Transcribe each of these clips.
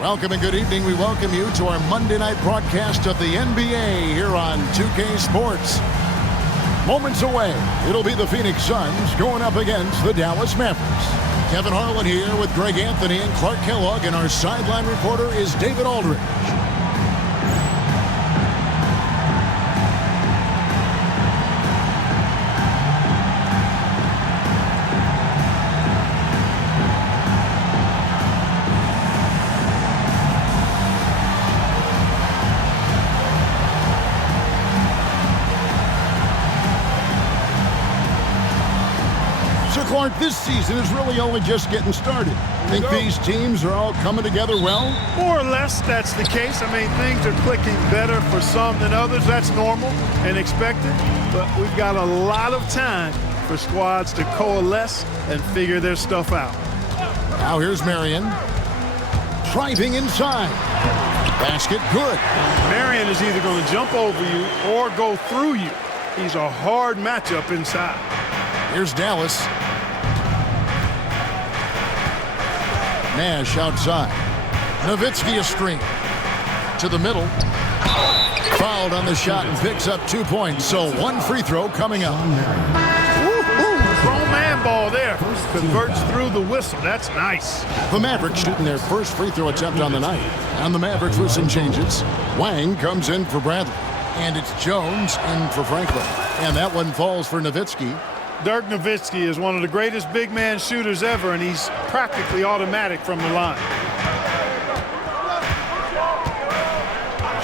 Welcome and good evening. We welcome you to our Monday night broadcast of the NBA here on 2K Sports. Moments away, it'll be the Phoenix Suns going up against the Dallas Mavericks. Kevin Harlan here with Greg Anthony and Clark Kellogg, and our sideline reporter is David Aldridge. Clark, this season is really only just getting started. Think these teams are all coming together well? More or less, that's the case. I mean, things are clicking better for some than others. That's normal and expected. But we've got a lot of time for squads to coalesce and figure their stuff out. Now here's Marion. Driving inside. Basket good. Marion is either going to jump over you or go through you. He's a hard matchup inside. Here's Dallas. Nash outside. Nowitzki a screen. To the middle. Fouled on the shot and picks up 2 points. So one free throw coming up. Grown man ball there. Converts through the whistle. That's nice. The Mavericks shooting their first free throw attempt on the night. And the Mavericks with some changes. Wang comes in for Bradley. And it's Jones in for Franklin. And that one falls for Nowitzki. Dirk Nowitzki is one of the greatest big man shooters ever, and he's practically automatic from the line.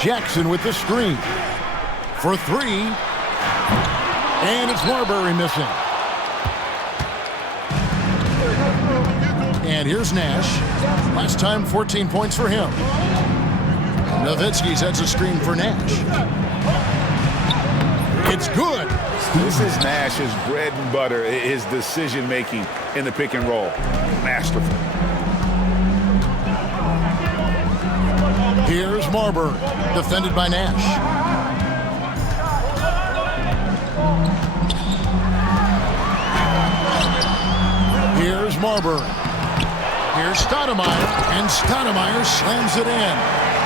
Jackson with the screen for three, and it's Marbury missing. And here's Nash. Last time 14 points for him. Nowitzki sets a screen for Nash. It's good. This is Nash's bread and butter, his decision-making in the pick and roll. Masterful. Here's Marbury, defended by Nash. Here's Marbury. Here's Stoudemire, and Stoudemire slams it in.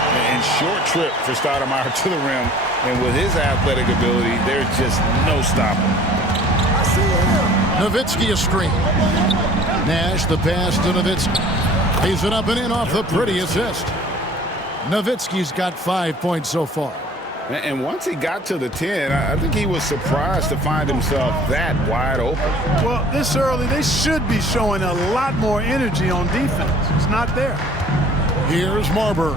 And short trip for Stoudemire to the rim. And with his athletic ability, there's just no stopping. Nowitzki a screen. Nash the pass to Nowitzki. He's it up and in off the pretty assist. Nowitzki's got 5 points so far. And once he got to the 10, I think he was surprised to find himself that wide open. Well, this early, they should be showing a lot more energy on defense. It's not there. Here's Marbury.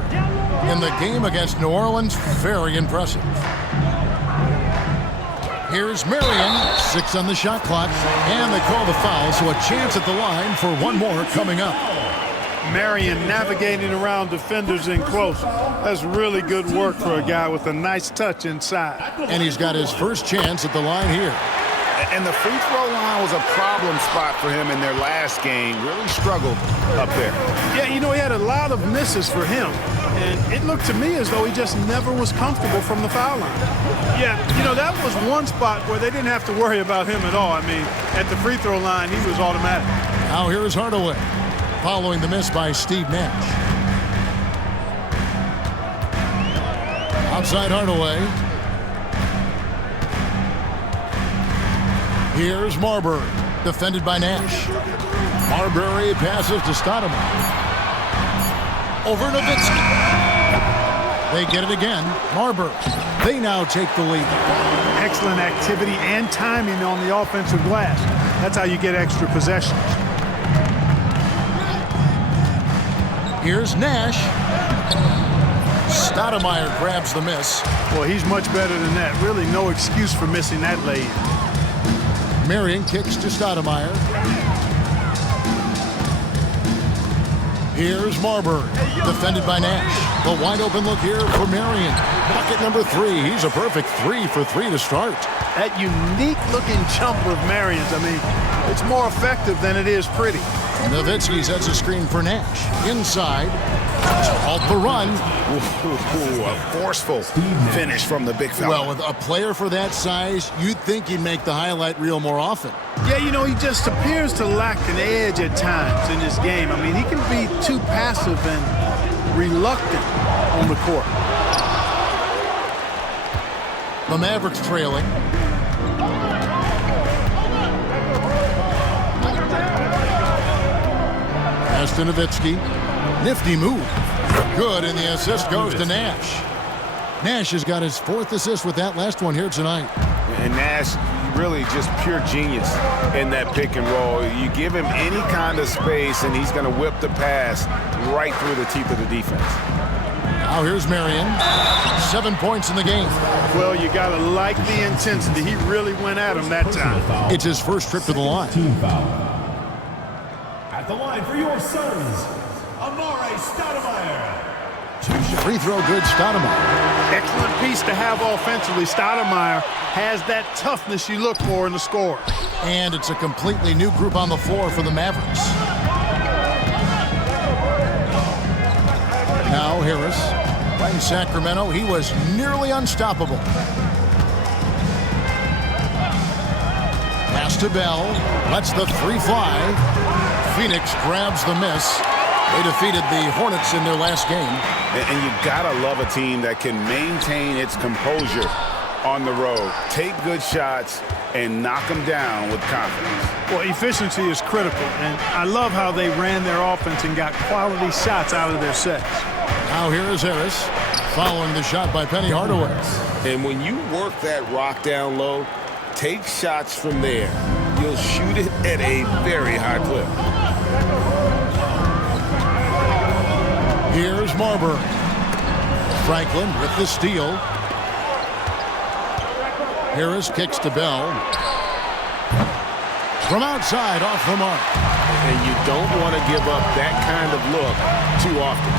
In the game against New Orleans, very impressive. Here's Marion, 6 on the shot clock, and they call the foul, so a chance at the line for one more coming up. Marion navigating around defenders in close. That's really good work for a guy with a nice touch inside. And he's got his first chance at the line here. And the free throw line was a problem spot for him in their last game. Really struggled up there. Yeah, you know, he had a lot of misses for him. And it looked to me as though he just never was comfortable from the foul line. Yeah, you know, that was one spot where they didn't have to worry about him at all. I mean, at the free throw line, he was automatic. Now here's Hardaway, following the miss by Steve Nash. Outside Hardaway. Here's Marbury, defended by Nash. Marbury passes to Stoudemire. Over Nowitzki. They get it again. Marbury. They now take the lead. Excellent activity and timing on the offensive glass. That's how you get extra possessions. Here's Nash. Stoudemire grabs the miss. Well, he's much better than that. Really no excuse for missing that lay-in. Marion kicks to Stoudemire. Here's Marbury, defended by Nash. The wide open look here for Marion. Bucket number 3. He's a perfect 3 for 3 to start. That unique looking jumper of Marion's, I mean, it's more effective than it is pretty. Nowitzki sets a screen for Nash. Inside. Halt the run. Ooh, a forceful finish from the big fella. Well, with a player for that size, you'd think he'd make the highlight reel more often. Yeah, you know, he just appears to lack an edge at times in this game. I mean, he can be too passive and reluctant on the court. The Mavericks trailing. Pass to Nowitzki. Nifty move. Good, and the assist goes to Nash. Nash has got his 4th assist with that last one here tonight. And Nash, really just pure genius in that pick and roll. You give him any kind of space, and he's going to whip the pass right through the teeth of the defense. Now here's Marion. 7 points in the game. Well, you got to like the intensity. He really went at him that time. It's his first trip to the line. At the line for your sons, Amare Stoudemire. Free throw good, Stoudemire. Excellent piece to have offensively. Stoudemire has that toughness you look for in the score. And it's a completely new group on the floor for the Mavericks. Now Harris. In Sacramento, he was nearly unstoppable. Pass to Bell. Lets the 3 fly. Phoenix grabs the miss. They defeated the Hornets in their last game. And you gotta love a team that can maintain its composure on the road, take good shots, and knock them down with confidence. Well, efficiency is critical, and I love how they ran their offense and got quality shots out of their sets. Now here is Harris, following the shot by Penny Hardaway. And when you work that rock down low, take shots from there. You'll shoot it at a very high clip. Here's Marbury. Franklin with the steal. Harris kicks to Bell. From outside, off the mark. And you don't want to give up that kind of look too often.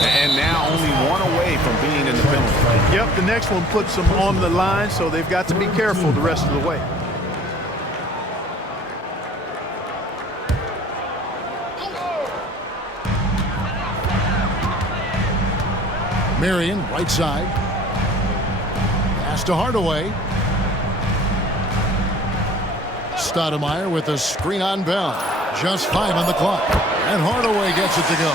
And now only one away from being in the penalty. Yep, the next one puts them on the line, so they've got to be careful the rest of the way. Marion, right side. Pass to Hardaway. Stoudemire with a screen on Bell. Just 5 on the clock. And Hardaway gets it to go.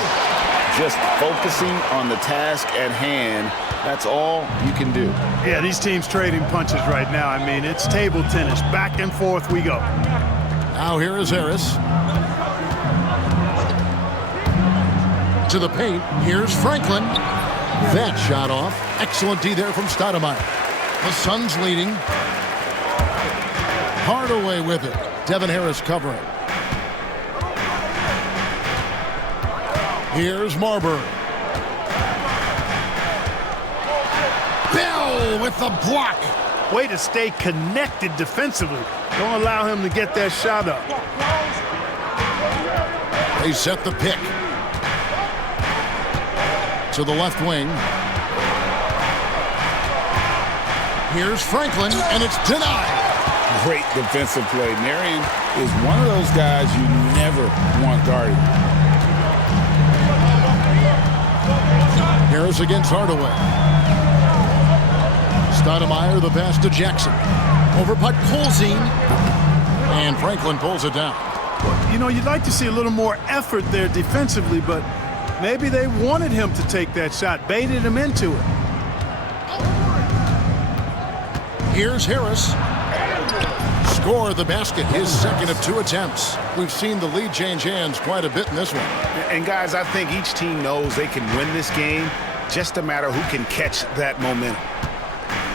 Just focusing on the task at hand, that's all you can do. Yeah, these teams trading punches right now. I mean, it's table tennis. Back and forth we go. Now here is Harris. To the paint. Here's Franklin. That shot off. Excellent D there from Stoudemire. The Suns leading. Hardaway with it. Devin Harris covering. Here's Marbury. Bell with the block. Way to stay connected defensively. Don't allow him to get that shot up. They set the pick. To the left wing. Here's Franklin, and it's denied. Great defensive play. Marion is one of those guys you never want guarded. Harris against Hardaway. Stoudemire, the pass to Jackson. Over putt, Colzine. And Franklin pulls it down. You know, you'd like to see a little more effort there defensively, but maybe they wanted him to take that shot, baited him into it. Here's Harris. Score the basket, his second of 2 attempts. We've seen the lead change hands quite a bit in this one. And guys, I think each team knows they can win this game, just a matter who can catch that momentum.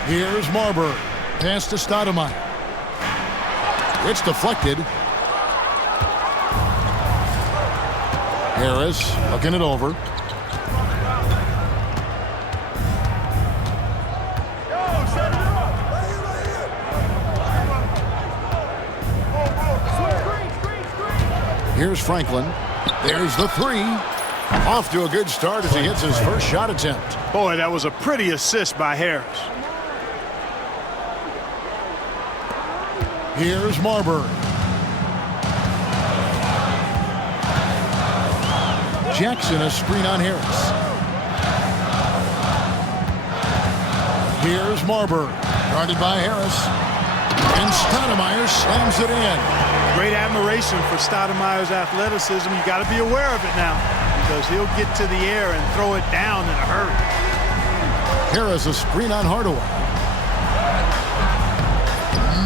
Here's Marbury. Pass to Stoudemire. It's deflected. Harris looking it over. Here's Franklin. There's the 3. Off to a good start as he hits his first shot attempt. Boy, that was a pretty assist by Harris. Here's Marbury. Jackson, a screen on Harris. Here's Marbury. Guarded by Harris. And Stoudemire slams it in. Great admiration for Stoudemire's athleticism. You got to be aware of it now. because he'll get to the air and throw it down in a hurry. Here is a screen on Hardaway.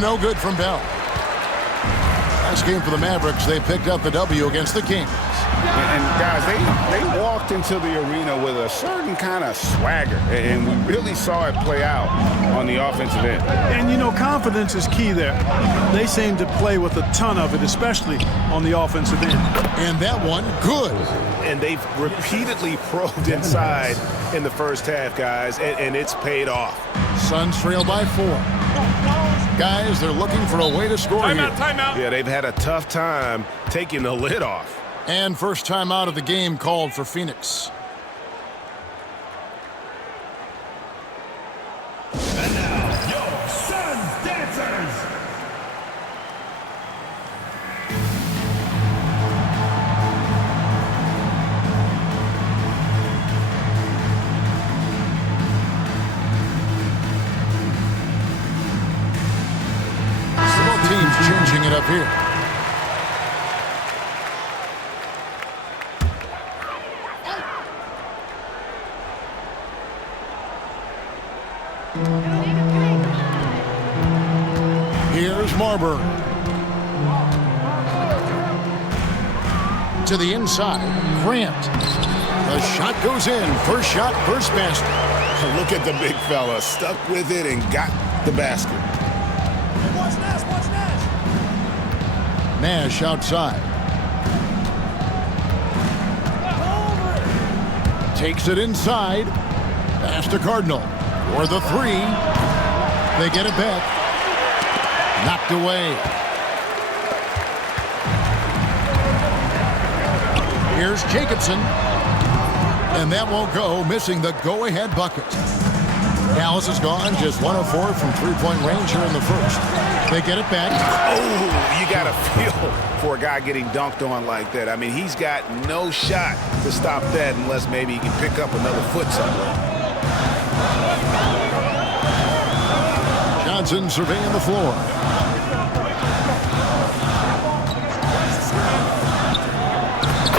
No good from Bell. Last game for the Mavericks, they picked up the W against the Kings. And guys, they walked into the arena with a certain kind of swagger, and we really saw it play out on the offensive end. And, you know, confidence is key there. They seem to play with a ton of it, especially on the offensive end. And that one, good. And they've repeatedly probed inside in the first half, guys, and it's paid off. Suns trail by 4. Guys, they're looking for a way to score here. Timeout. Yeah, they've had a tough time taking the lid off. And first time out of the game called for Phoenix. And now, your Suns dancers. Both teams changing it up here. Here's Marbury. To the inside, Grant. The shot goes in. First shot, first basket. Look at the big fella. Stuck with it and got the basket. Watch Nash. Nash outside. Takes it inside. Pass to Cardinal. For the 3. They get it back. Knocked away. Here's Jacobson. And that won't go, missing the go-ahead bucket. Dallas is gone, just 1 of 4 from three-point range here in the first. They get it back. Oh, you got to feel for a guy getting dunked on like that. I mean, he's got no shot to stop that unless maybe he can pick up another foot somewhere. Johnson surveying the floor.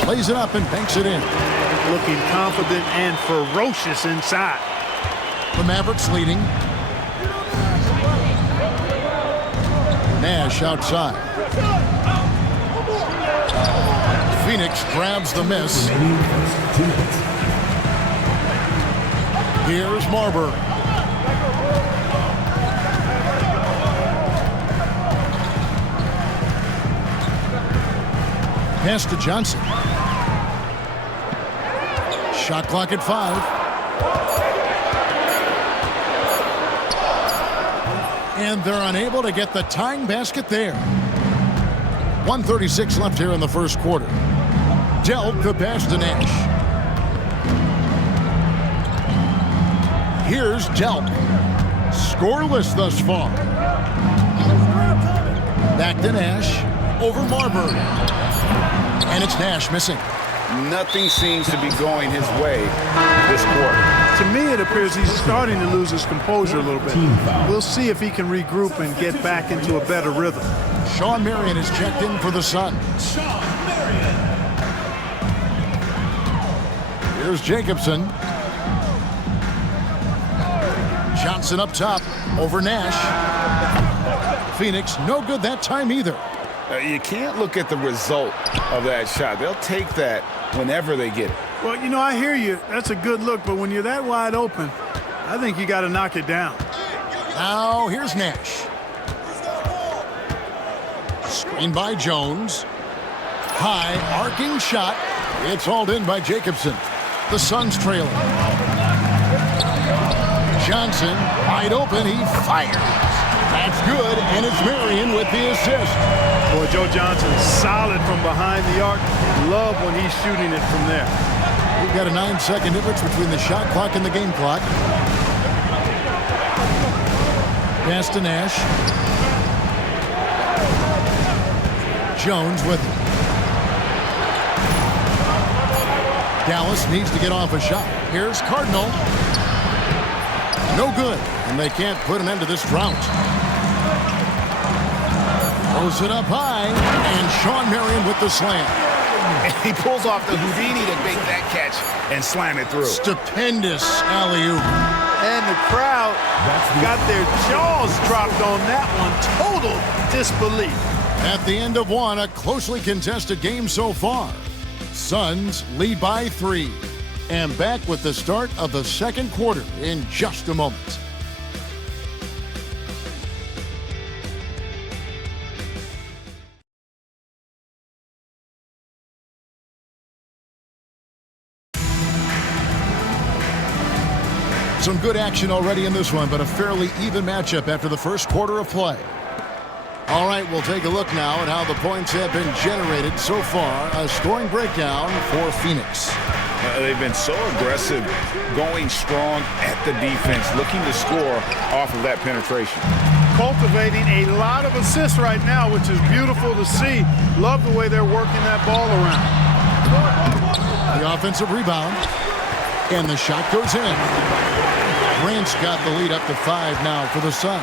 Plays it up and banks it in. Looking confident and ferocious inside. The Mavericks leading. Nash outside. Phoenix grabs the miss. Here's Marbury. Pass to Johnson. Shot clock at 5. And they're unable to get the tying basket there. 1:36 left here in the first quarter. Delk the pass to Nash. Here's Delk. Scoreless thus far. Back to Nash. Over Marbury. And it's Nash missing. Nothing seems to be going his way this quarter. To me, it appears he's starting to lose his composure a little bit. We'll see if he can regroup and get back into a better rhythm. Shawn Marion is checked in for the Suns. Here's Jacobson. Johnson up top over Nash. Phoenix, no good that time either. You can't look at the result of that shot. They'll take that whenever they get it. Well, you know, I hear you. That's a good look, but when you're that wide open, I think you got to knock it down. Now, here's Nash. Screen by Jones. High, arcing shot. It's hauled in by Jacobson. The Suns trailing. Johnson, wide open, he fires. That's good, and it's Marion with the assist. Boy, Joe Johnson's solid from behind the arc. Love when he's shooting it from there. We've got a 9-second difference between the shot clock and the game clock. Pass to Nash. Jones with it. Dallas needs to get off a shot. Here's Cardinal. No good, and they can't put an end to this drought. Throws it up high, and Shawn Marion with the slam. And he pulls off the Houdini to make that catch and slam it through. Stupendous alley-oop. And the crowd got their jaws dropped on that one. Total disbelief. At the end of one, a closely contested game so far. Suns lead by 3. And back with the start of the second quarter in just a moment. Some good action already in this one, but a fairly even matchup after the first quarter of play. All right, we'll take a look now at how the points have been generated so far. A scoring breakdown for Phoenix. They've been so aggressive, going strong at the defense, looking to score off of that penetration. Cultivating a lot of assists right now, which is beautiful to see. Love the way they're working that ball around. The offensive rebound. And the shot goes in. Grant's got the lead up to 5 now for the Suns.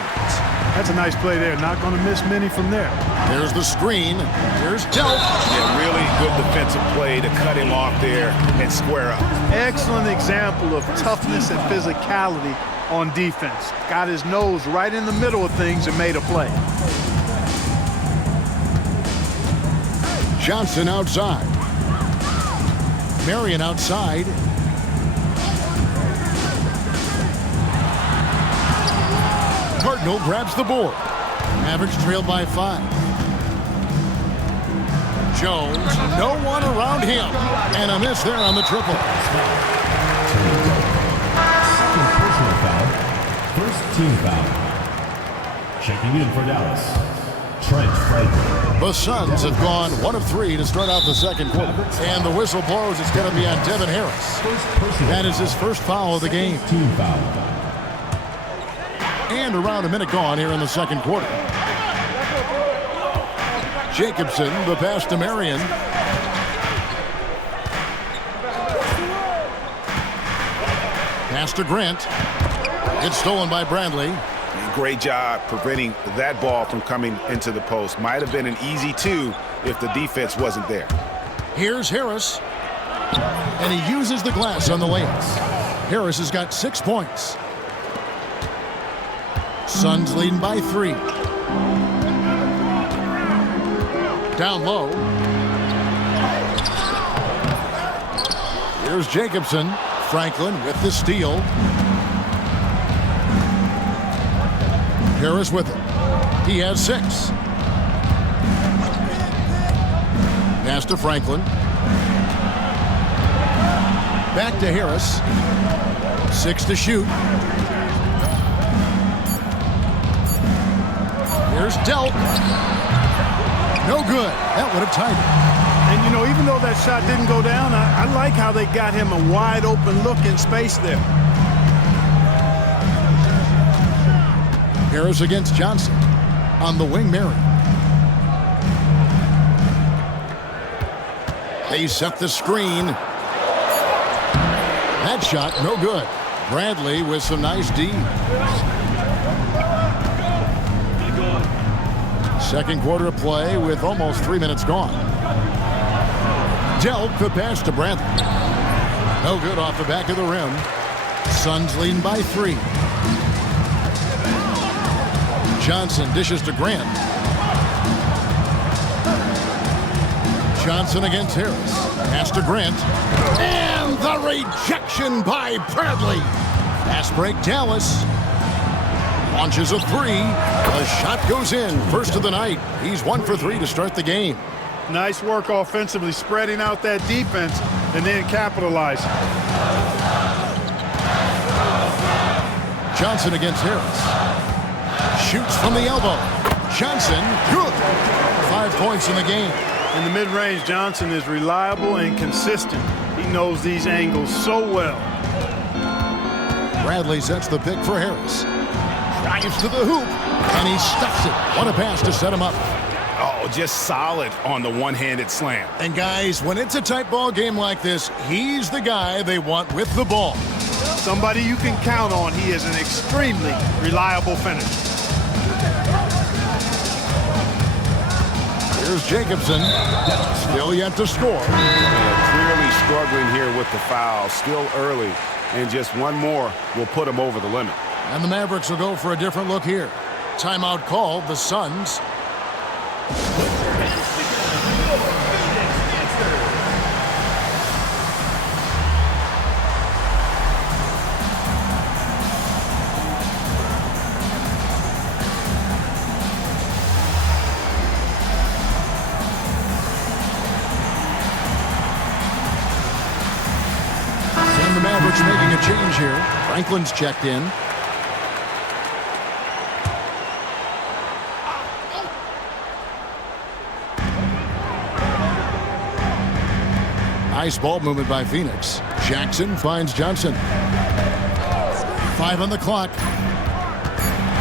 That's a nice play there. Not going to miss many from there. There's the screen. Here's Delp. Yeah, really good defensive play to cut him off there and square up. Excellent example of toughness and physicality on defense. Got his nose right in the middle of things and made a play. Johnson outside. Marion outside. Cardinal grabs the board. Mavericks trailed by 5. Jones, no one around him. And a miss there on the triple. Second personal foul. First team foul. Checking in for Dallas, Trent Franklin. The Suns have gone 1 of 3 to start out the second quarter. And the whistle blows. It's going to be on Devin Harris. That is his first foul of the game. Team foul. And around a minute gone here in the second quarter. Jacobson, the pass to Marion. Pass to Grant. It's stolen by Bradley. Great job preventing that ball from coming into the post. Might have been an easy 2 if the defense wasn't there. Here's Harris. And he uses the glass on the layups. Harris has got 6 points. Suns leading by 3. Down low. Here's Jacobson. Franklin with the steal. Harris with it. He has 6. Pass to Franklin. Back to Harris. 6 to shoot. Here's Delp. No good. That would have tied it. And, you know, even though that shot didn't go down, I like how they got him a wide open look in space there. Harris against Johnson. On the wing, Marion. They set the screen. That shot, no good. Bradley with some nice D. Second quarter of play with almost 3 minutes gone. Delp the pass to Bradley. No good off the back of the rim. Suns leading by 3. Johnson dishes to Grant. Johnson against Harris. Pass to Grant. And the rejection by Bradley. Fast break Dallas. Launches a 3. The shot goes in. First of the night. He's 1 for 3 to start the game. Nice work offensively, spreading out that defense and then capitalizing. Johnson against Harris. Shoots from the elbow. Johnson, good. 5 points in the game. In the mid-range, Johnson is reliable and consistent. He knows these angles so well. Bradley sets the pick for Harris. Drives to the hoop, and he stuffs it. What a pass to set him up. Oh, just solid on the one-handed slam. And guys, when it's a tight ball game like this, he's the guy they want with the ball. Somebody you can count on. He is an extremely reliable finisher. Here's Jacobson. Still yet to score. Clearly struggling here with the foul. Still early. And just one more will put him over the limit. And the Mavericks will go for a different look here. Timeout called. The Suns. And the Mavericks making a change here. Franklin's checked in. Nice ball movement by Phoenix. Jackson finds Johnson. 5 on the clock.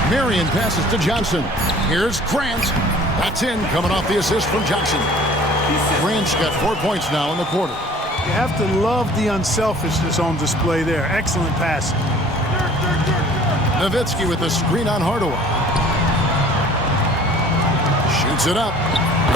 Marion passes to Johnson. Here's Grant. That's in, coming off the assist from Johnson. Grant's got 4 points now in the quarter. You have to love the unselfishness on display there. Excellent passing. Nowitzki with the screen on Hardaway. Shoots it up.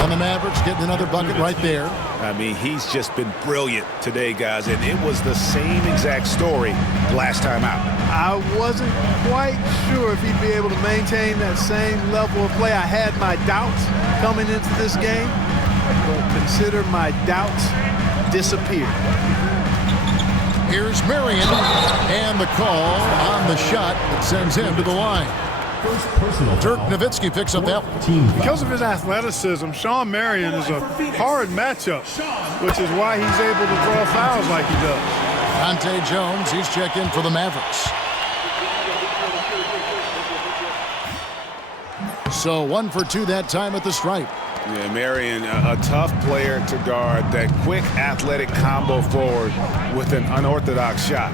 And the Mavericks getting another bucket right there. I mean, he's just been brilliant today, guys, and it was the same exact story last time out. I wasn't quite sure if he'd be able to maintain that same level of play. I had my doubts coming into this game, but consider my doubts disappeared. Here's Marion, and the call on the shot that sends him to the line. Dirk Nowitzki picks up that one. Because of his athleticism, Sean Marion is a hard matchup, which is why he's able to draw fouls like he does. Dante Jones, he's checked in for the Mavericks. So 1 for 2 that time at the stripe. Yeah, Marion, a tough player to guard. That quick athletic combo forward with an unorthodox shot.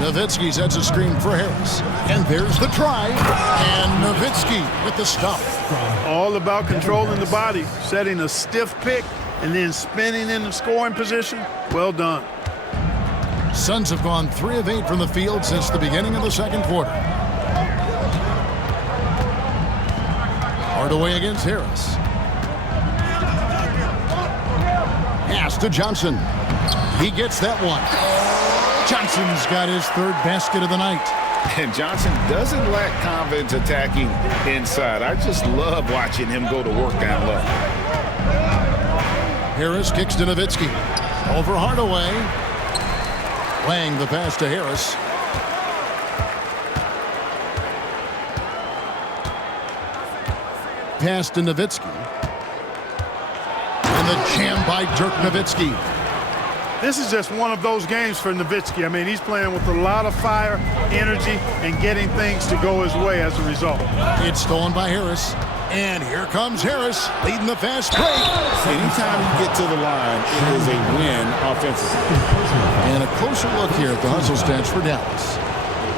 Nowitzki sets a screen for Harris. And there's the try. And Nowitzki with the stop. All about controlling the body, setting a stiff pick, and then spinning in the scoring position. Well done. Suns have gone 3 of 8 from the field since the beginning of the second quarter. Hardaway against Harris. Pass to Johnson. He gets that one. Johnson's got his 3rd basket of the night. And Johnson doesn't lack confidence attacking inside. I just love watching him go to work down low. Harris kicks to Nowitzki. Over Hardaway. Playing the pass to Harris. Pass to Nowitzki. And the jam by Dirk Nowitzki. This is just one of those games for Nowitzki. I mean, he's playing with a lot of fire, energy, and getting things to go his way as a result. It's stolen by Harris. And here comes Harris, leading the fast break. Anytime you get to the line, it is a win offensively. And a closer look here at the hustle stats for Dallas.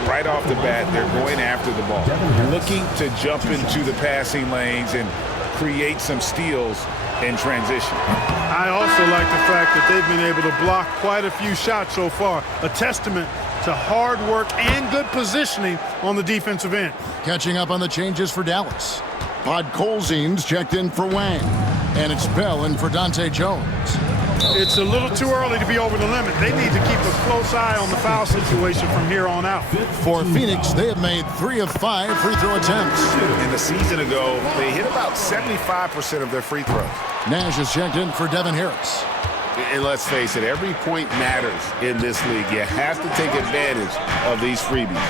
Right off the bat, they're going after the ball, looking to jump into the passing lanes and create some steals in transition. I also like the fact that they've been able to block quite a few shots so far. A testament to hard work and good positioning on the defensive end. Catching up on the changes for Dallas. Podkolzin's checked in for Wang. And it's Bell in for Dante Jones. It's a little too early to be over the limit. They need to keep a close eye on the foul situation from here on out. For Phoenix, they have made 3 of 5 free throw attempts. In the season ago, they hit about 75% of their free throws. Nash is checked in for Devin Harris. And let's face it, every point matters in this league. You have to take advantage of these freebies.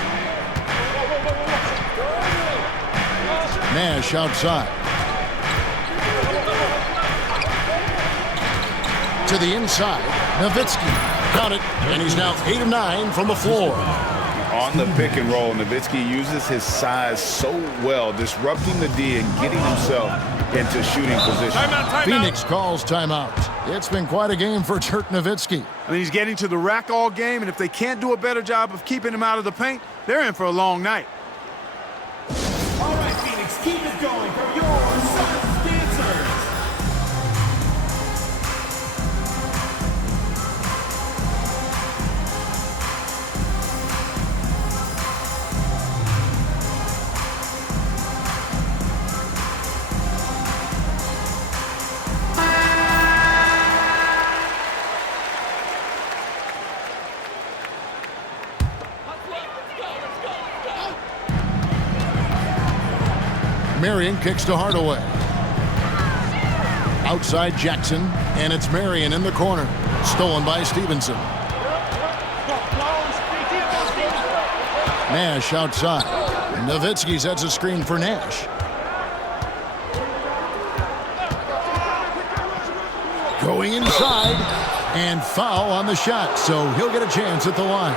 Nash outside. To the inside, Nowitzki. Count it, and he's now 8 of 9 from the floor. On the pick and roll, Nowitzki uses his size so well, disrupting the D and getting himself into shooting position. Phoenix calls timeout. It's been quite a game for Dirk Nowitzki. I mean, he's getting to the rack all game, and if they can't do a better job of keeping him out of the paint, they're in for a long night. All right, Phoenix, keep it going from your Suns dancers. Marion kicks to Hardaway. Outside Jackson, and it's Marion in the corner. Stolen by Stevenson. Nash outside. Nowitzki sets a screen for Nash. Going inside, and foul on the shot, so he'll get a chance at the line.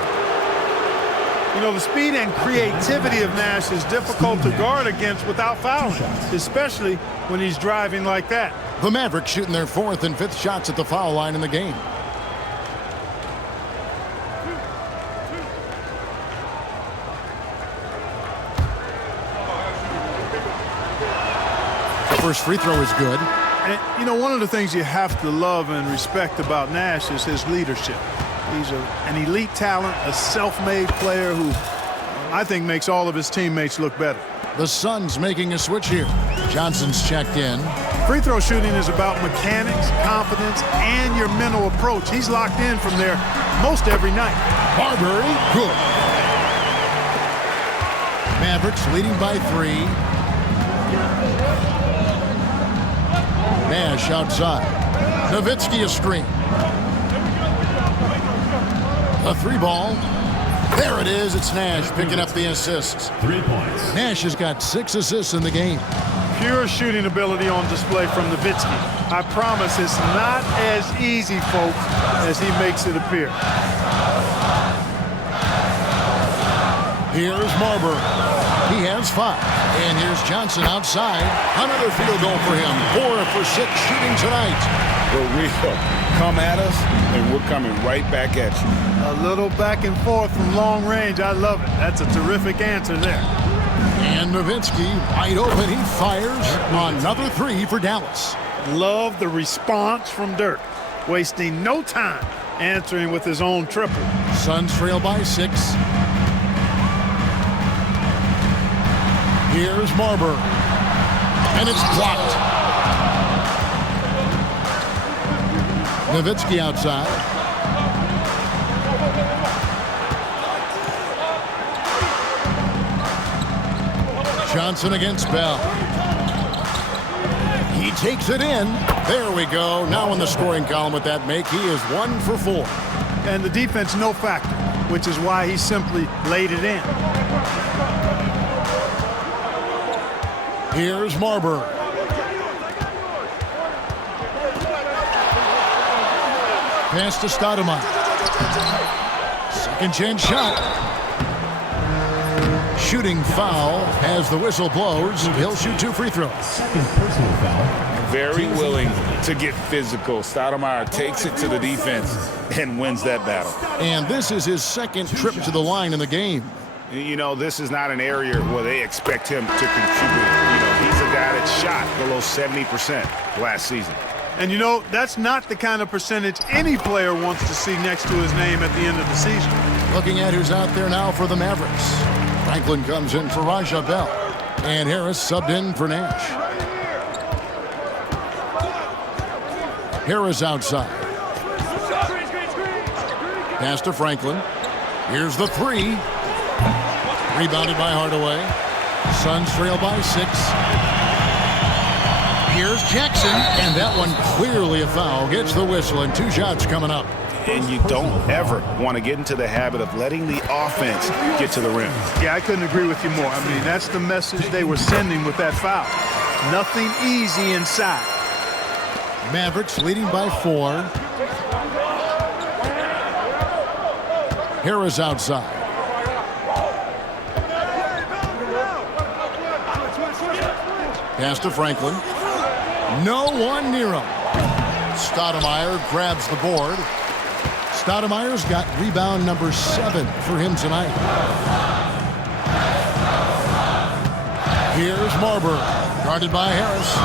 You know, the speed and creativity of Nash is difficult to guard against without fouling, especially when he's driving like that. The Mavericks shooting their 4th and 5th shots at the foul line in the game. The first free throw is good. And, you know, one of the things you have to love and respect about Nash is his leadership. He's an elite talent, a self-made player who I think makes all of his teammates look better. The Suns making a switch here. Johnson's checked in. Free throw shooting is about mechanics, confidence, and your mental approach. He's locked in from there most every night. Marbury, good. Mavericks leading by 3. Nash outside. Nowitzki a screen. A 3-ball. There it is. It's Nash picking up the assists. 3 points. Nash has got 6 assists in the game. Pure shooting ability on display from Nowitzki. I promise it's not as easy, folks, as he makes it appear. Here's Marbury. He has 5. And here's Johnson outside. Another field goal for him. 4 for 6 shooting tonight. For real. Come at us, and we're coming right back at you. A little back and forth from long range. I love it. That's a terrific answer there. And Nowitzki wide open. He fires another 3 for Dallas. Love the response from Dirk. Wasting no time answering with his own triple. Suns trail by 6. Here's Marbury. And it's blocked. Nowitzki outside. Johnson against Bell. He takes it in. There we go. Now in the scoring column with that make. He is 1 for 4. And the defense no factor, which is why he simply laid it in. Here's Marbury. Pass to Stoudemire. Second chance shot. Shooting foul as the whistle blows. He'll shoot 2 free throws. Second personal foul. Very willing to get physical. Stoudemire takes it to the defense and wins that battle. And this is his 2nd trip to the line in the game. You know, this is not an area where they expect him to contribute. You know, he's a guy that shot below 70% last season. And, you know, that's not the kind of percentage any player wants to see next to his name at the end of the season. Looking at who's out there now for the Mavericks. Franklin comes in for Raja Bell. And Harris subbed in for Nash. Harris outside. Pass to Franklin. Here's the 3. Rebounded by Hardaway. Suns trail by 6. Here's Jackson, and that one clearly a foul. Gets the whistle, and 2 shots coming up. And you don't ever want to get into the habit of letting the offense get to the rim. Yeah, I couldn't agree with you more. I mean, that's the message they were sending with that foul. Nothing easy inside. Mavericks leading by 4. Harris outside. Pass to Franklin. No one near him. Stoudemire grabs the board. Stoudemire's got rebound number 7 for him tonight. Here's Marbury, guarded by Harris.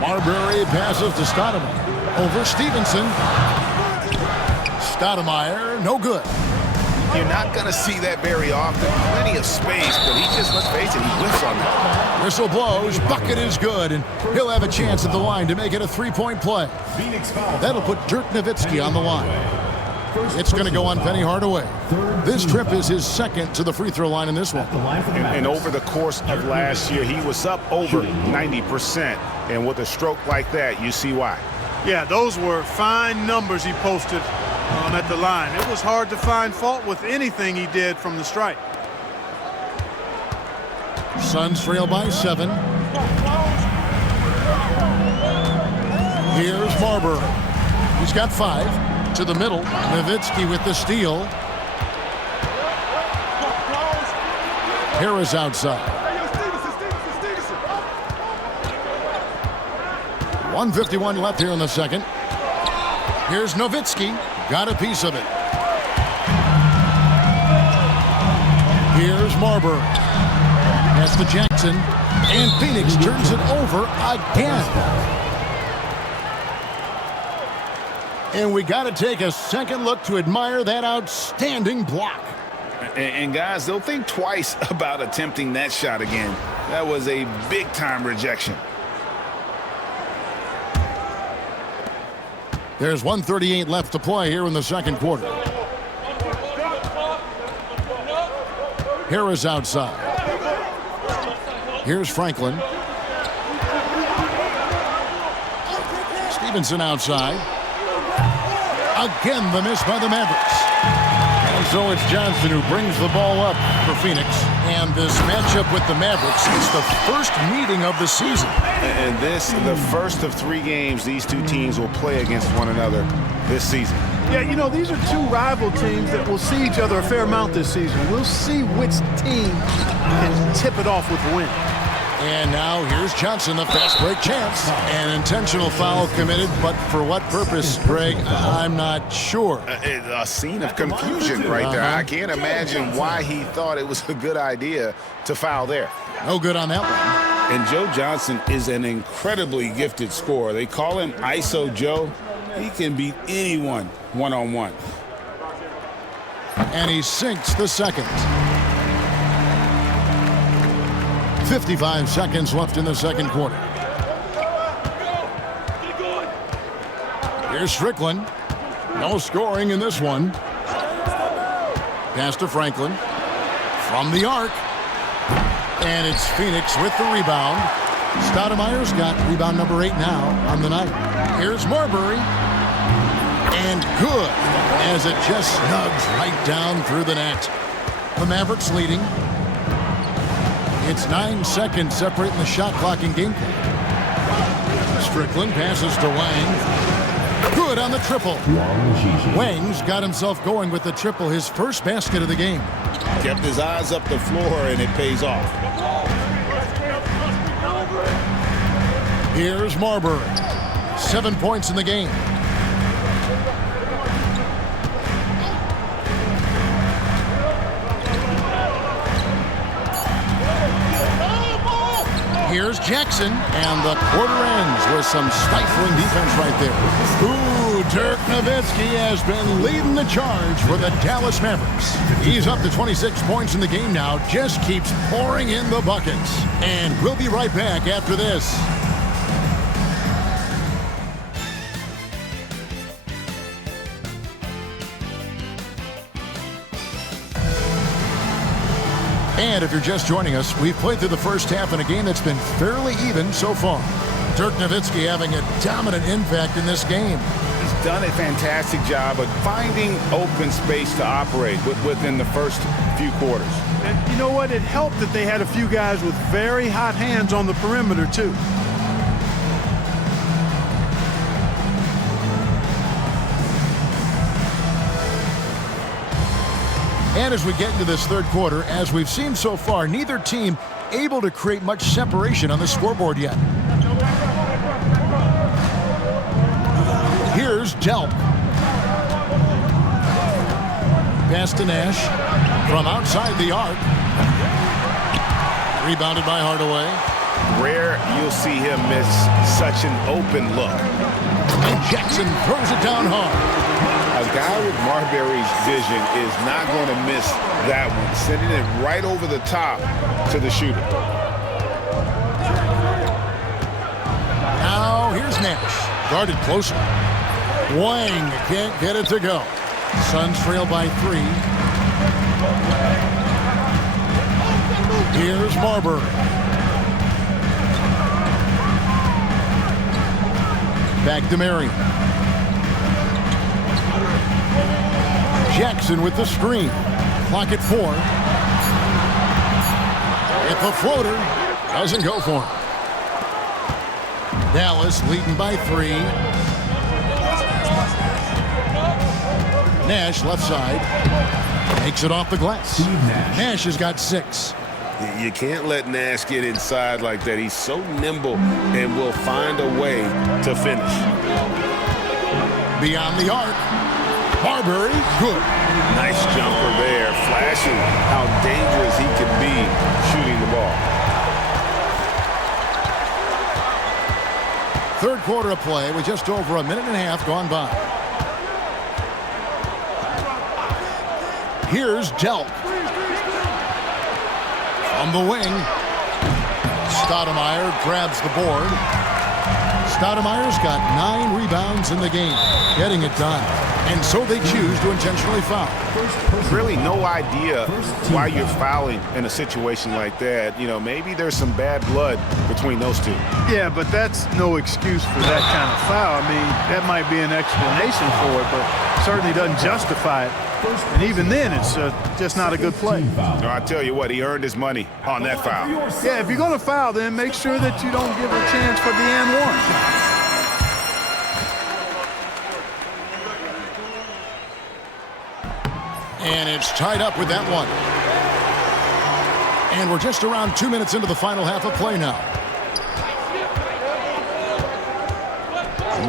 Marbury passes to Stoudemire. Over Stevenson. Stoudemire, no good. You're not going to see that very often. Plenty of space, but he just, let's face it, he whiffs on that. Whistle blows, bucket is good, and he'll have a chance at the line to make it a 3-point play. Phoenix foul. That'll put Dirk Nowitzki on the line. It's going to go on Penny Hardaway. This trip is his second to the free throw line in this one. And over the course of last year, he was up over 90%. And with a stroke like that, you see why. Yeah, those were fine numbers he posted at the line. It was hard to find fault with anything he did from the stripe. Suns trail by 7. Here's Marbury. He's got 5. To the middle. Nowitzki with the steal. Harris outside. 1:51 left here in the second. Here's Nowitzki. Got a piece of it. Here's Marbury. That's to Jackson. And Phoenix turns it over again. And we got to take a second look to admire that outstanding block. And guys, they'll think twice about attempting that shot again. That was a big-time rejection. There's 1:38 left to play here in the second quarter. Harris outside. Here's Franklin. Stevenson outside. Again, the miss by the Mavericks. And so it's Johnson who brings the ball up for Phoenix. And this matchup with the Mavericks is the first meeting of the season. And this, the first of 3 games these two teams will play against one another this season. Yeah, you know, these are two rival teams that will see each other a fair amount this season. We'll see which team can tip it off with the win. And now here's Johnson, the fast break chance. An intentional foul committed, but for what purpose, Greg, I'm not sure. A scene of confusion right there. I can't imagine why he thought it was a good idea to foul there. No good on that one. And Joe Johnson is an incredibly gifted scorer. They call him ISO Joe. He can beat anyone one-on-one. And he sinks the second. 55 seconds left in the second quarter. Here's Strickland. No scoring in this one. Pass to Franklin. From the arc. And it's Phoenix with the rebound. Stoudemire's got rebound number 8 now on the night. Here's Marbury. And good, as it just snugs right down through the net. The Mavericks leading. It's 9 seconds separating the shot clock and game clock. Strickland passes to Wang. Good on the triple. Wang's got himself going with the triple, his first basket of the game. Kept his eyes up the floor, and it pays off. Here's Marbury. 7 points in the game. Here's Jackson, and the quarter ends with some stifling defense right there. Ooh, Dirk Nowitzki has been leading the charge for the Dallas Mavericks. He's up to 26 points in the game now, just keeps pouring in the buckets. And we'll be right back after this. And if you're just joining us, we've played through the first half in a game that's been fairly even so far. Dirk Nowitzki having a dominant impact in this game. He's done a fantastic job of finding open space to operate within the first few quarters. And you know what? It helped that they had a few guys with very hot hands on the perimeter, too. And as we get into this third quarter, as we've seen so far, neither team able to create much separation on the scoreboard yet. Here's Delp. Pass to Nash from outside the arc. Rebounded by Hardaway. Rare you'll see him miss such an open look. And Jackson throws it down hard. A guy with Marbury's vision is not going to miss that one, sending it right over the top to the shooter. Now here's Nash, guarded closer. Wang can't get it to go. Suns trail by 3. Here's Marbury. Back to Marion. Jackson with the screen. Clock at 4. If the floater doesn't go for him. Dallas leading by 3. Nash left side. Makes it off the glass. Nash has got 6. You can't let Nash get inside like that. He's so nimble and will find a way to finish. Beyond the arc. Marbury, good. Nice jumper there, flashing how dangerous he can be shooting the ball. Third quarter of play with just over a minute and a half gone by. Here's Delk. From the wing. Stoudemire grabs the board. Stoudemire's got 9 rebounds in the game, getting it done. And so they choose to intentionally foul. Really no idea why you're fouling in a situation like that. You know, maybe there's some bad blood between those two. Yeah, but that's no excuse for that kind of foul. I mean, that might be an explanation for it, but certainly doesn't justify it. And even then, it's just not a good play. No, I tell you what, he earned his money on that foul. Yeah, if you're going to foul, then make sure that you don't give a chance for the and one. And it's tied up with that one. And we're just around 2 minutes into the final half of play now.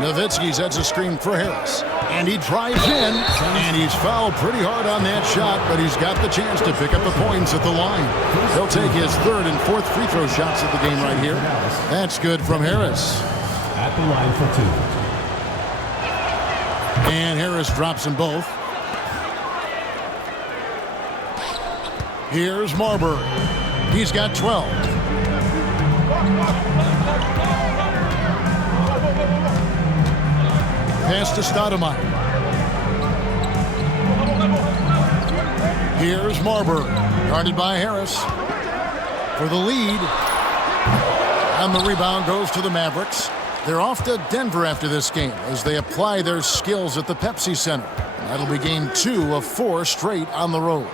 Nowitzki sets a screen for Harris. And he drives in, and he's fouled pretty hard on that shot, but he's got the chance to pick up the points at the line. He'll take his 3rd and 4th free throw shots at the game right here. That's good from Harris. At the line for 2. And Harris drops them both. Here's Marbury. He's got 12. Pass to Stoudemire. Here's Marbury. Guarded by Harris. For the lead. And the rebound goes to the Mavericks. They're off to Denver after this game as they apply their skills at the Pepsi Center. That'll be game 2 of 4 straight on the road.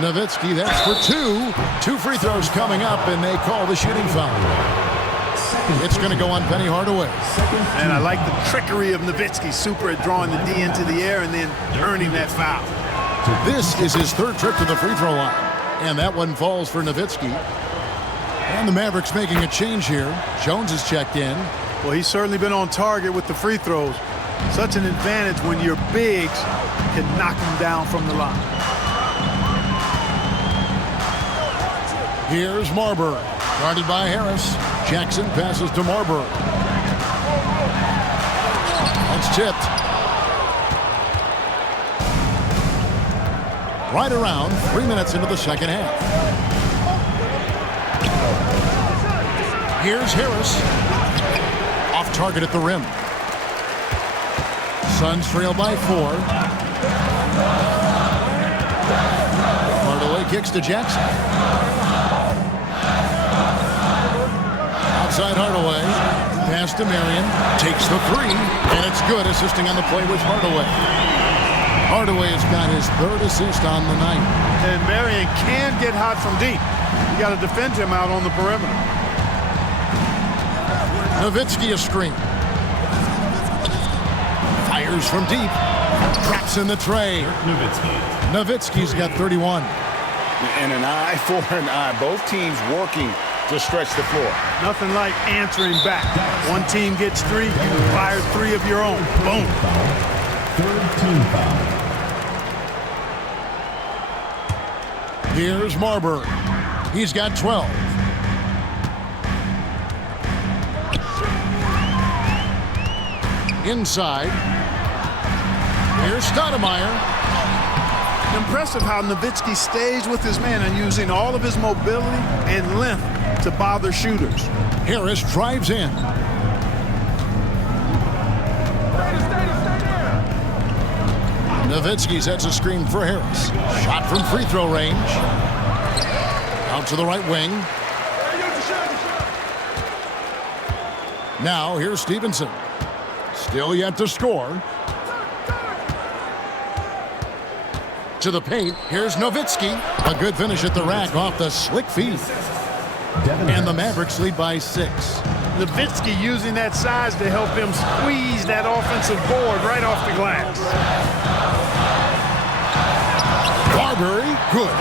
Nowitzki, that's for 2. 2 free throws coming up, and they call the shooting foul. It's going to go on Penny Hardaway. And I like the trickery of Nowitzki, super at drawing the D into the air and then earning that foul. This is his 3rd trip to the free throw line. And that one falls for Nowitzki. And the Mavericks making a change here. Jones has checked in. Well, he's certainly been on target with the free throws. Such an advantage when your bigs can knock him down from the line. Here's Marbury, guarded by Harris. Jackson passes to Marbury. That's tipped. Right around 3 minutes into the second half. Here's Harris. Off target at the rim. Suns trail by 4. Hardaway kicks to Jackson. Outside Hardaway. Pass to Marion. Takes the 3. And it's good. Assisting on the play was Hardaway. Hardaway has got his 3rd assist on the night. And Marion can get hot from deep. You got to defend him out on the perimeter. Nowitzki a screen. Fires from deep. Drops in the tray. Nowitzki's got 31. And an eye for an eye. Both teams working to stretch the floor. Nothing like answering back. One team gets 3, you fire 3 of your own. Boom. 3rd team foul. Here's Marbury. He's got 12. Inside. Here's Stoudemire. Impressive how Nowitzki stays with his man and using all of his mobility and length to bother shooters. Harris drives in. Nowitzki sets a screen for Harris. Shot from free throw range. Out to the right wing. Now here's Stevenson. Still yet to score. To the paint. Here's Nowitzki. A good finish at the rack off the slick feed. And the Mavericks lead by 6. Nowitzki using that size to help him squeeze that offensive board right off the glass. Marbury, good.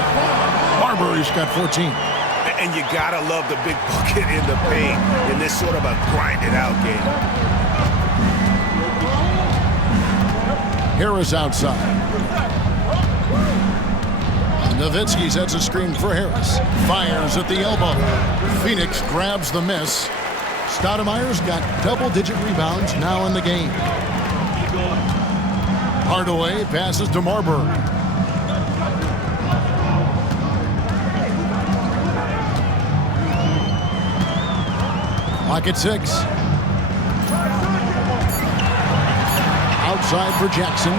Marbury's got 14. And you gotta love the big bucket in the paint in this sort of a grinded out game. Harris outside. Nowitzki sets a screen for Harris. Fires at the elbow. Phoenix grabs the miss. Stoudemire's got double-digit rebounds now in the game. Hardaway passes to Marbury. Clock at 6. Outside for Jackson.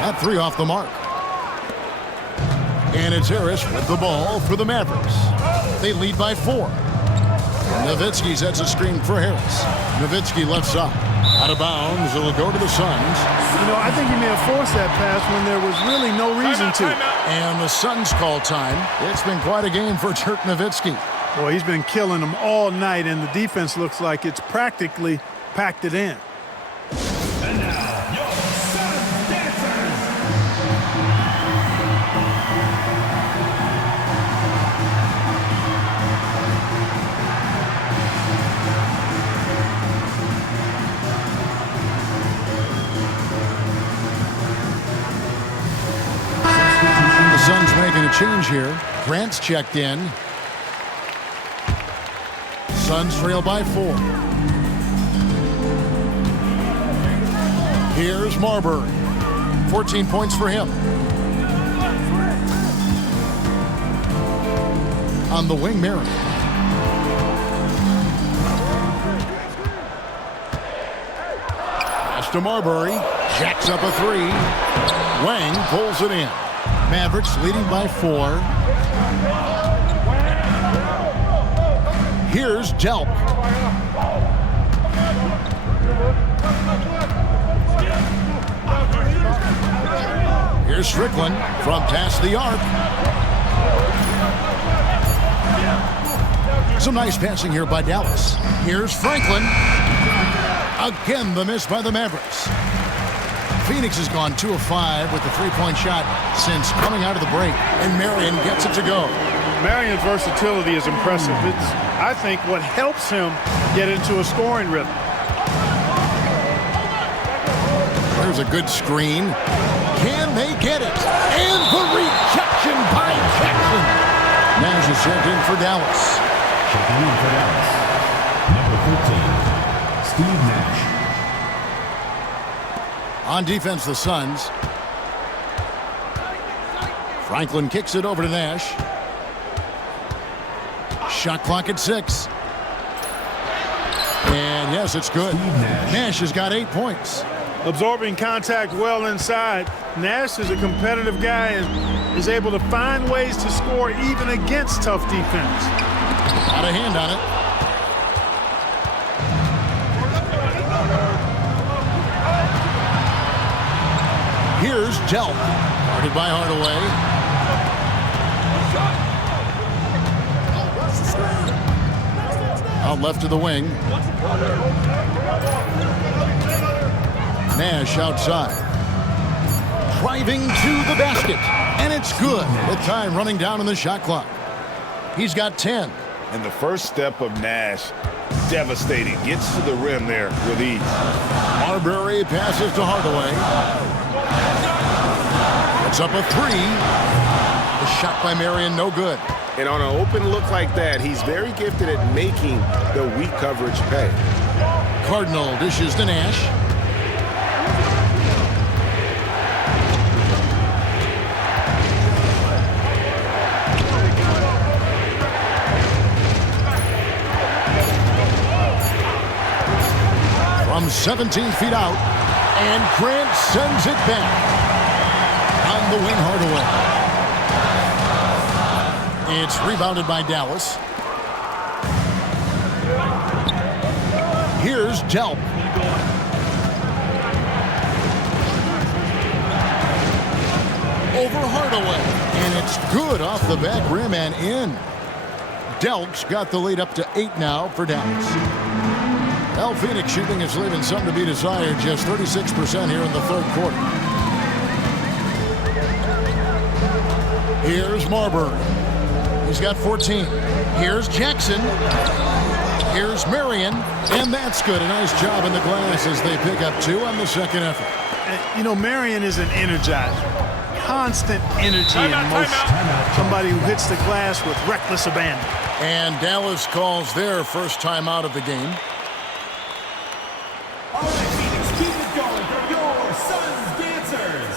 That 3 off the mark. And it's Harris with the ball for the Mavericks. They lead by 4. Nowitzki sets a screen for Harris. Nowitzki left side. Out of bounds. It'll go to the Suns. You know, I think he may have forced that pass when there was really no reason to. And the Suns call time. It's been quite a game for Dirk Nowitzki. Boy, he's been killing them all night, and the defense looks like it's practically packed it in. And now, your Suns dancers. The Suns making a change here. Grant's checked in. Suns trail by 4. Here's Marbury. 14 points for him. On the wing, Marion. Pass to Marbury. Jacks up a 3. Wang pulls it in. Mavericks leading by 4. Here's Delp. Here's Strickland from past the arc. Some nice passing here by Dallas. Here's Franklin. Again, the miss by the Mavericks. Phoenix has gone 2 of 5 with the three-point shot since coming out of the break, and Marion gets it to go. Marion's versatility is impressive. It's, I think, what helps him get into a scoring rhythm. There's a good screen. Can they get it? And the rejection by Jackson. Nash is checked in for Dallas. Checking in for Dallas. Number 13, Steve Nash. On defense, the Suns. Franklin kicks it over to Nash. Shot clock at 6. And yes, it's good. Nash has got 8 points. Absorbing contact well inside. Nash is a competitive guy and is able to find ways to score even against tough defense. Got a hand on it. Here's Delp. Guarded by Hardaway. Out left to the wing. Nash outside. Driving to the basket. And it's good. With time running down on the shot clock. He's got 10. And the first step of Nash, devastating. Gets to the rim there with ease. Marbury passes to Hardaway. It's up a 3. The shot by Marion, no good. And on an open look like that, he's very gifted at making the weak coverage pay. Cardinal dishes to Nash. From 17 feet out. And Grant sends it back. On the wing, Hardaway. It's rebounded by Dallas. Here's Delp. Over Hardaway. And it's good off the back rim and in. Delp's got the lead up to 8 now for Dallas. Well, Phoenix shooting is leaving some to be desired. Just 36% here in the third quarter. Here's Marbury. He's got 14. Here's Jackson. Here's Marion. And that's good. A nice job in the glass as they pick up 2 on the second effort. You know, Marion is an energizer. Constant energy in motion. Somebody who hits the glass with reckless abandon. And Dallas calls their first timeout of the game. All right, Phoenix, keep it going from your Suns dancers.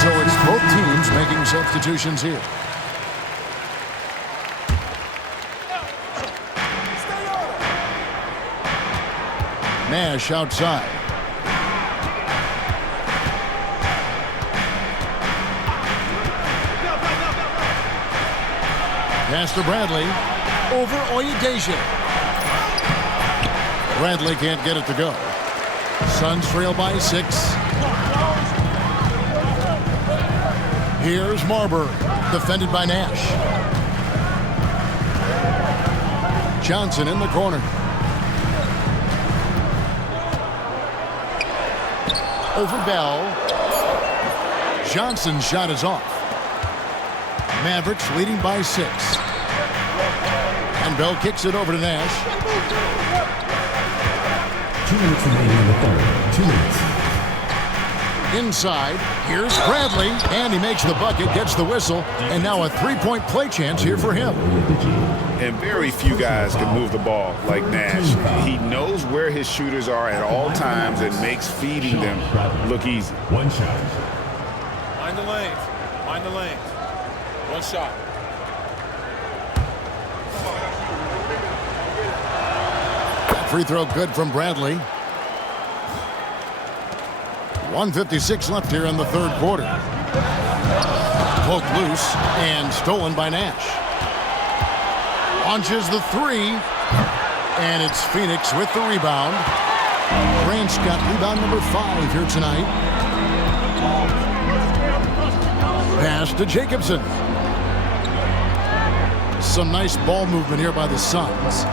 So it's both teams making substitutions here. Nash outside. Pass to Bradley. Over Oyedeji. Bradley can't get it to go. Suns trail by 6. Here's Marbury, defended by Nash. Johnson in the corner. Over Bell. Johnson's shot is off. Mavericks leading by 6. And Bell kicks it over to Nash. 2 minutes remaining in the third. 2 minutes. Inside, here's Bradley, and he makes the bucket, gets the whistle, and now a 3-point play chance here for him. And very few guys can move the ball like Nash. He knows where his shooters are at all times and makes feeding them look easy. 1 shot. Mind the lanes. Mind the lanes. 1 shot. That free throw good from Bradley. 1:56 left here in the third quarter. Poked loose and stolen by Nash. Launches the 3. And it's Phoenix with the rebound. Grant's got rebound number 5 here tonight. Pass to Jacobson. Some nice ball movement here by the Suns.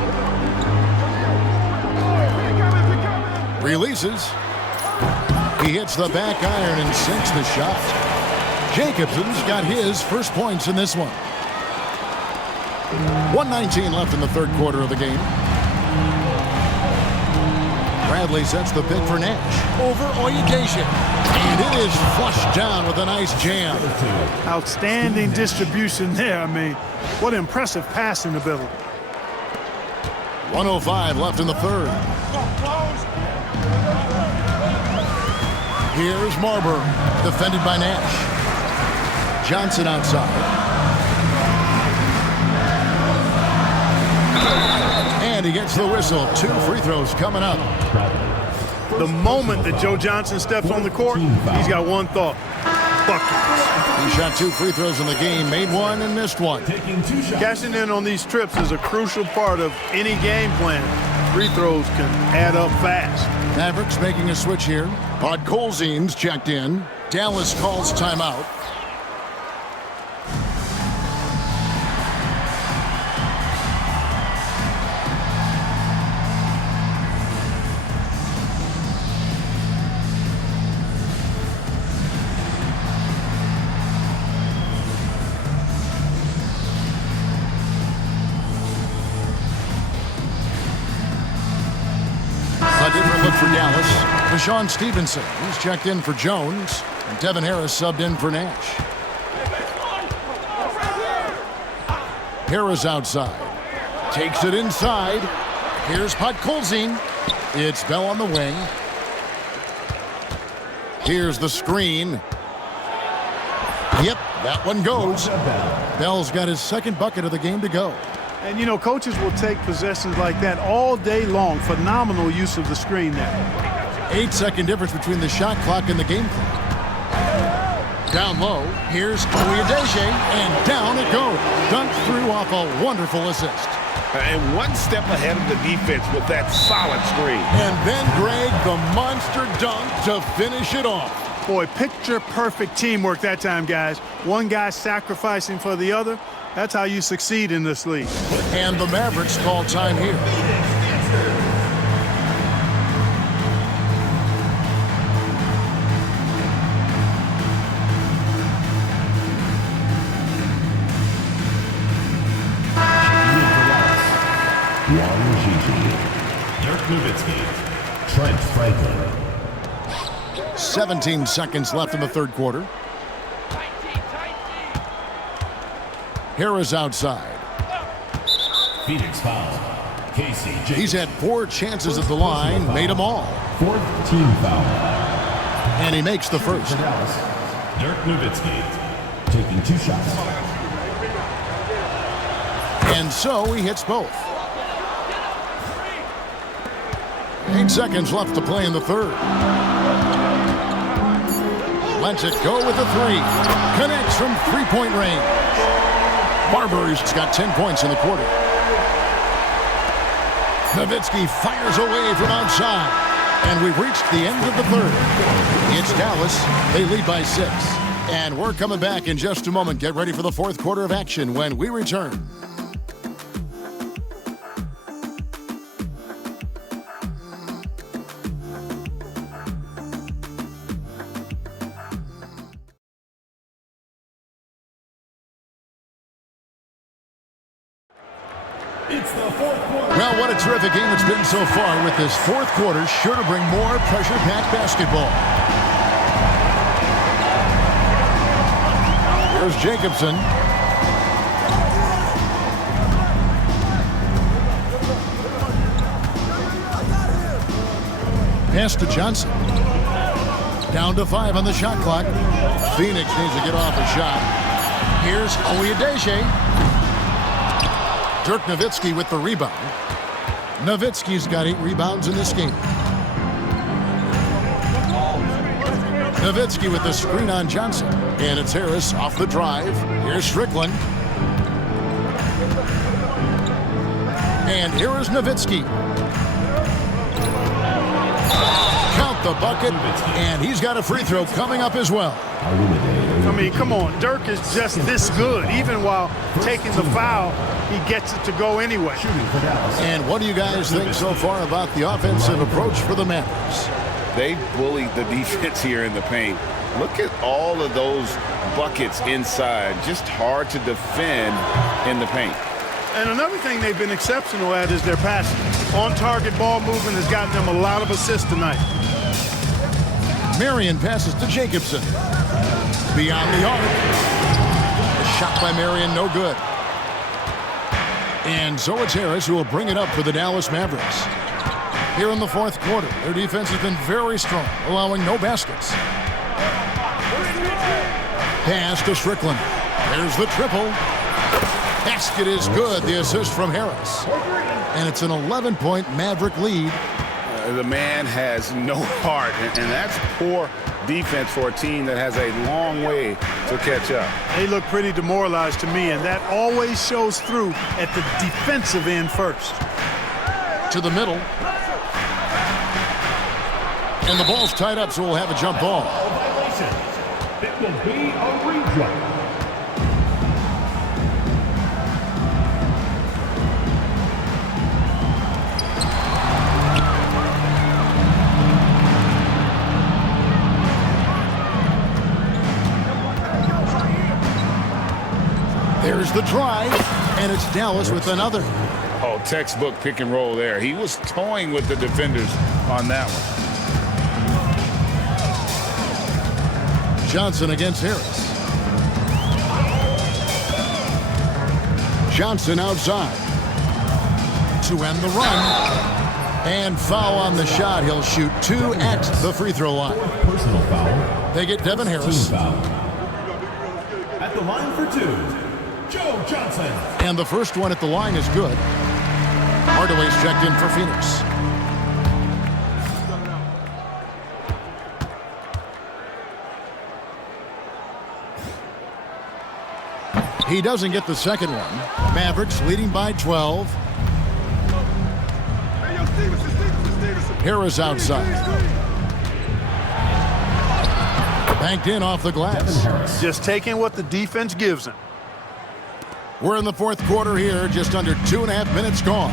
Releases. He hits the back iron and sinks the shot. Jacobson's got his first points in this one. 1:19 left in the third quarter of the game. Bradley sets the pick for Nash. Over Oyedeji. And it is flushed down with a nice jam. Outstanding distribution there. I mean, what impressive passing ability. 1:05 left in the third. Here's Marbury, defended by Nash. Johnson outside. And he gets the whistle. 2 free throws coming up. The moment that Joe Johnson steps on the court, he's got one thought. Buckets. He shot 2 free throws in the game, made 1 and missed 1. Taking 2 shots. Cashing in on these trips is a crucial part of any game plan. Free throws can add up fast. Mavericks making a switch here. Podkolzien's checked in. Dallas calls timeout. for Dallas. Deshaun Stevenson, he's checked in for Jones. And Devin Harris subbed in for Nash. Harris outside. Takes it inside. Here's Podkolzin. It's Bell on the wing. Here's the screen. Yep, that one goes. Bell's got his second bucket of the game to go. And, you know, coaches will take possessions like that all day long. Phenomenal use of the screen there. 8-second difference between the shot clock and the game clock. Down low, here's Oyedege, and down it goes. Dunked through off a wonderful assist. And one step ahead of the defense with that solid screen. And then Greg, the monster dunk to finish it off. Boy, picture-perfect teamwork that time, guys. One guy sacrificing for the other. That's how you succeed in this league. And the Mavericks call time here. Dirk Nowitzki, Trent Franklin. 17 seconds left in the third quarter. Harris outside. Phoenix foul. Casey Jacobs. He's had 4 chances at the line, made them all. 4th team foul. And he makes the first. For Dallas, Dirk Nowitzki taking 2 shots. And so he hits both. 8 seconds left to play in the third. Lets it go with the 3. Connects from three-point range. Barber's got 10 points in the quarter. Nowitzki fires away from outside. And we've reached the end of the third. It's Dallas. They lead by 6. And we're coming back in just a moment. Get ready for the fourth quarter of action when we return. It's the fourth quarter. Well, what a terrific game it's been so far with this fourth quarter. Sure to bring more pressure-packed basketball. Here's Jacobson. Pass to Johnson. Down to 5 on the shot clock. Phoenix needs to get off a shot. Here's Oyedege. Dirk Nowitzki with the rebound. Nowitzki's got 8 rebounds in this game. Nowitzki with the screen on Johnson. And it's Harris off the drive. Here's Strickland. And here is Nowitzki. Count the bucket. And he's got a free throw coming up as well. I mean, come on. Dirk is just this good. Even while taking the foul, he gets it to go anyway. And what do you guys think so far about the offensive approach for the Mavericks? They bullied the defense here in the paint. Look at all of those buckets inside. Just hard to defend in the paint. And another thing they've been exceptional at is their passing. On-target ball movement has gotten them a lot of assists tonight. Marion passes to Jacobson. Beyond the arc. A shot by Marion, no good. And so it's Harris who will bring it up for the Dallas Mavericks. Here in the fourth quarter, their defense has been very strong, allowing no baskets. Pass to Strickland. There's the triple. Basket is good. The assist from Harris. And it's an 11-point Maverick lead. The man has no heart, and that's poor defense for a team that has a long way to catch up. They look pretty demoralized to me, and that always shows through at the defensive end first. To the middle. And the ball's tied up, so we'll have a jump ball. It will be a replay. There's the drive, and it's Dallas with another. Oh, textbook pick and roll there. He was toying with the defenders on that one. Johnson against Harris. Johnson outside to end the run. And foul on the shot. He'll shoot 2 at the free throw line. Personal foul. They get Devin Harris. Team foul. At the line for 2, Joe Johnson. And the first one at the line is good. Hardaway's checked in for Phoenix. He doesn't get the second one. Mavericks leading by 12. Harris outside. Banked in off the glass. Just taking what the defense gives him. We're in the fourth quarter here, just under 2.5 minutes gone.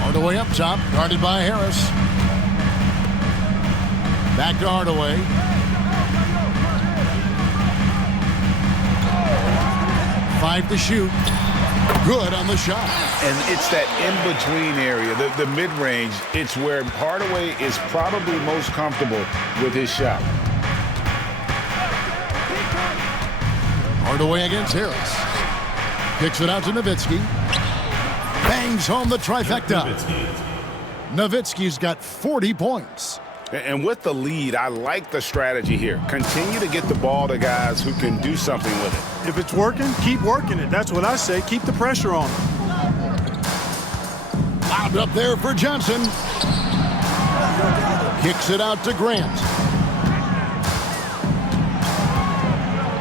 Hardaway up top, guarded by Harris. Back to Hardaway. Five to shoot. Good on the shot. And it's that in-between area, the mid-range. It's where Hardaway is probably most comfortable with his shot. Hardaway against Harris. Kicks it out to Nowitzki. Bangs home the trifecta. Nowitzki's got 40 points. And with the lead, I like the strategy here. Continue to get the ball to guys who can do something with it. If it's working, keep working it. That's what I say. Keep the pressure on him. Loud up there for Johnson. Kicks it out to Grant.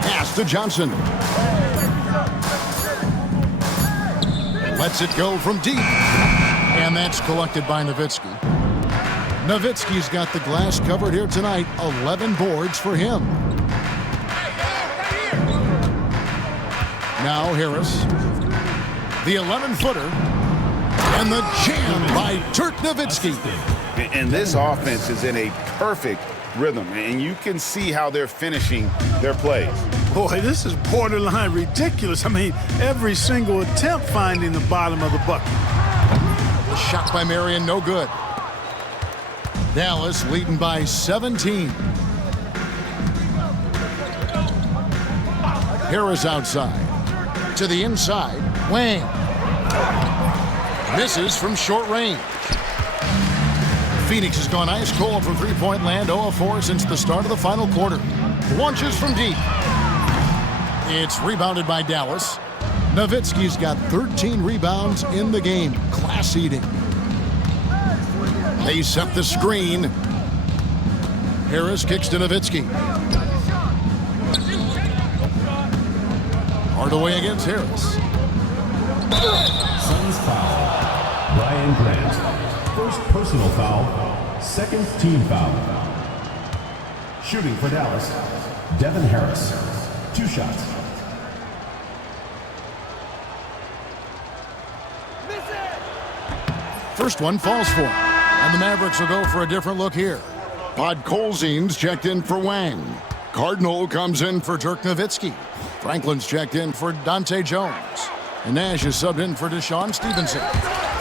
Pass to Johnson. Lets it go from deep. And that's collected by Nowitzki. Nowitzki's got the glass covered here tonight. 11 boards for him. Now Harris. The 11-footer. And the jam by Dirk Nowitzki. And this offense is in a perfect rhythm. And you can see how they're finishing their plays. Boy, this is borderline ridiculous. I mean, every single attempt finding the bottom of the bucket. The shot by Marion, no good. Dallas leading by 17. Harris outside. To the inside. Wang. Misses from short range. Phoenix has gone ice cold from three-point land. 0 of 4 since the start of the final quarter. Launches from deep. It's rebounded by Dallas. Nowitzki's got 13 rebounds in the game. Class eating. They set the screen. Harris kicks to Nowitzki. Hardaway against Harris. Suns foul. Ryan Grant. First personal foul. Second team foul. Shooting for Dallas. Devin Harris. 2 shots. First one falls for him. And the Mavericks will go for a different look here. Podkolzin's checked in for Wang. Cardinal comes in for Dirk Nowitzki. Franklin's checked in for Dante Jones. And Nash is subbed in for Deshaun Stevenson.